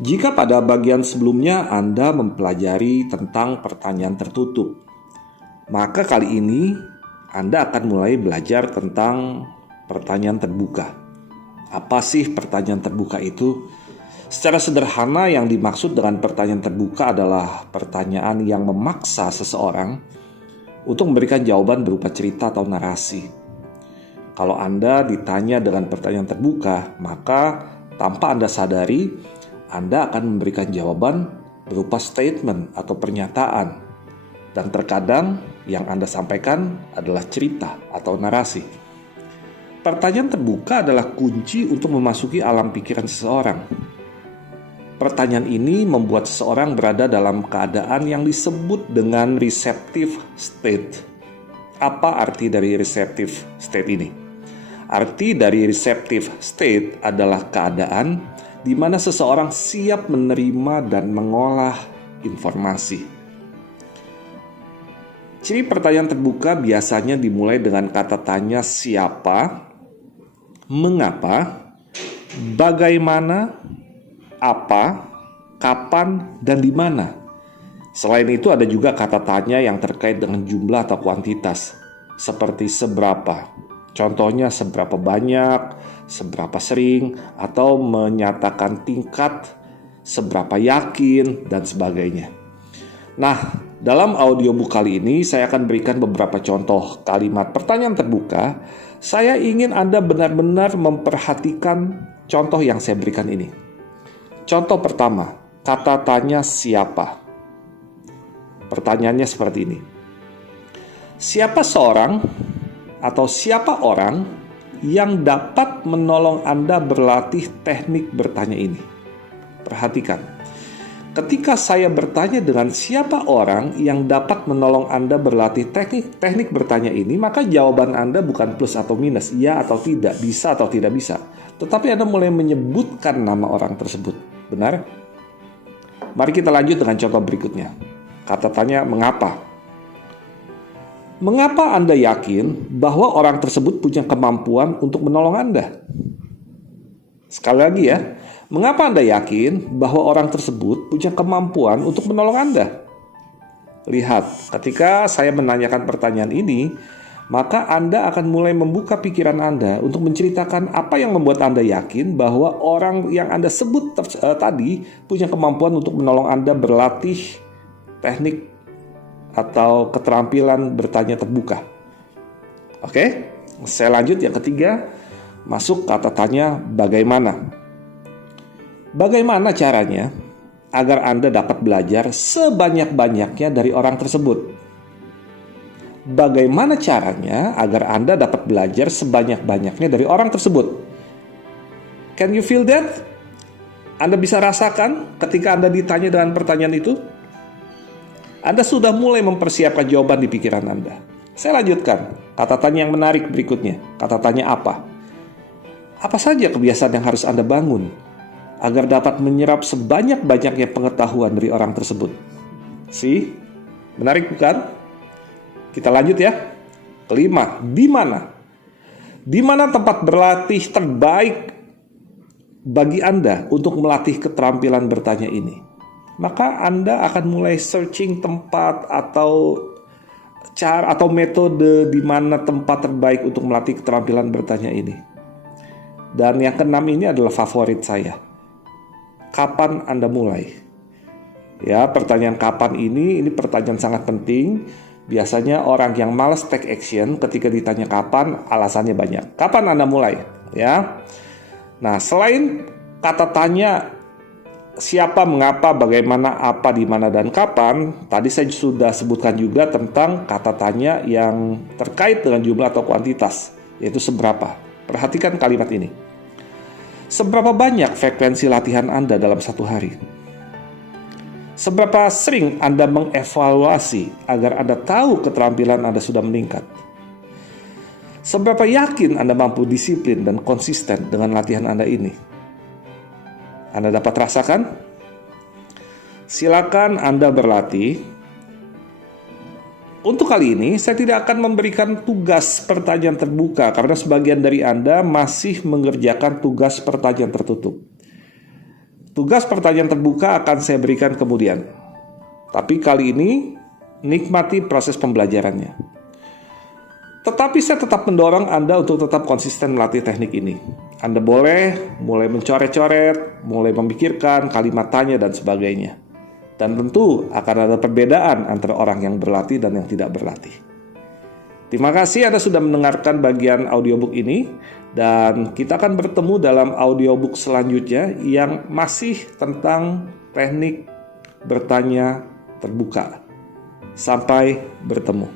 Jika pada bagian sebelumnya Anda mempelajari tentang pertanyaan tertutup, maka kali ini Anda akan mulai belajar tentang pertanyaan terbuka. Apa sih pertanyaan terbuka itu? Secara sederhana, yang dimaksud dengan pertanyaan terbuka adalah pertanyaan yang memaksa seseorang untuk memberikan jawaban berupa cerita atau narasi. Kalau Anda ditanya dengan pertanyaan terbuka, maka tanpa Anda sadari, Anda akan memberikan jawaban berupa statement atau pernyataan. Dan terkadang yang Anda sampaikan adalah cerita atau narasi. Pertanyaan terbuka adalah kunci untuk memasuki alam pikiran seseorang. Pertanyaan ini membuat seseorang berada dalam keadaan yang disebut dengan receptive state. Apa arti dari receptive state ini? Arti dari receptive state adalah keadaan di mana seseorang siap menerima dan mengolah informasi. Ciri pertanyaan terbuka biasanya dimulai dengan kata tanya siapa, mengapa, bagaimana, apa, kapan, dan di mana. Selain itu ada juga kata tanya yang terkait dengan jumlah atau kuantitas, seperti seberapa. Contohnya seberapa banyak, seberapa sering, atau menyatakan tingkat, seberapa yakin, dan sebagainya. Nah, dalam audiobook kali ini saya akan berikan beberapa contoh kalimat pertanyaan terbuka. Saya ingin Anda benar-benar memperhatikan contoh yang saya berikan ini. Contoh pertama, kata tanya siapa. Pertanyaannya seperti ini. Siapa seorang atau siapa orang yang dapat menolong Anda berlatih teknik bertanya ini? Perhatikan, ketika saya bertanya dengan siapa orang yang dapat menolong Anda berlatih teknik bertanya ini, maka jawaban Anda bukan plus atau minus, ya atau tidak, bisa atau tidak bisa. Tetapi Anda mulai menyebutkan nama orang tersebut. Benar? Mari kita lanjut dengan contoh berikutnya. Kata tanya mengapa. Mengapa Anda yakin bahwa orang tersebut punya kemampuan untuk menolong Anda? Sekali lagi ya, mengapa Anda yakin bahwa orang tersebut punya kemampuan untuk menolong Anda? Lihat, ketika saya menanyakan pertanyaan ini, maka Anda akan mulai membuka pikiran Anda untuk menceritakan apa yang membuat Anda yakin bahwa orang yang Anda sebut tadi punya kemampuan untuk menolong Anda berlatih teknik atau keterampilan bertanya terbuka. Oke, saya lanjut yang ketiga, masuk kata tanya bagaimana. Bagaimana caranya agar Anda dapat belajar sebanyak-banyaknya dari orang tersebut? Bagaimana caranya agar Anda dapat belajar sebanyak-banyaknya dari orang tersebut? Can you feel that? Anda bisa rasakan ketika Anda ditanya dengan pertanyaan itu? Anda sudah mulai mempersiapkan jawaban di pikiran Anda. Saya lanjutkan. Kata tanya yang menarik berikutnya. Kata tanya apa? Apa saja kebiasaan yang harus Anda bangun agar dapat menyerap sebanyak-banyaknya pengetahuan dari orang tersebut? Menarik bukan? Kita lanjut ya. Kelima, di mana? Di mana tempat berlatih terbaik bagi Anda untuk melatih keterampilan bertanya ini? Maka Anda akan mulai searching tempat atau cara atau metode di mana tempat terbaik untuk melatih keterampilan bertanya ini. Dan yang keenam ini adalah favorit saya. Kapan Anda mulai? Ya, pertanyaan kapan ini pertanyaan sangat penting. Biasanya orang yang malas take action ketika ditanya kapan, alasannya banyak. Kapan Anda mulai? Ya. Nah, selain kata tanya siapa, mengapa, bagaimana, apa, di mana, dan kapan, tadi saya sudah sebutkan juga tentang kata tanya yang terkait dengan jumlah atau kuantitas, yaitu seberapa. Perhatikan kalimat ini. Seberapa banyak frekuensi latihan Anda dalam satu hari? Seberapa sering Anda mengevaluasi agar Anda tahu keterampilan Anda sudah meningkat? Seberapa yakin Anda mampu disiplin dan konsisten dengan latihan Anda ini? Anda dapat rasakan? Silakan Anda berlatih. Untuk kali ini, saya tidak akan memberikan tugas pertanyaan terbuka karena sebagian dari Anda masih mengerjakan tugas pertanyaan tertutup. Tugas pertanyaan terbuka akan saya berikan kemudian. Tapi kali ini, nikmati proses pembelajarannya. Tetapi saya tetap mendorong Anda untuk tetap konsisten melatih teknik ini. Anda boleh mulai mencoret-coret, mulai memikirkan kalimat tanya dan sebagainya. Dan tentu akan ada perbedaan antara orang yang berlatih dan yang tidak berlatih. Terima kasih Anda sudah mendengarkan bagian audiobook ini, dan kita akan bertemu dalam audiobook selanjutnya yang masih tentang teknik bertanya terbuka. Sampai bertemu.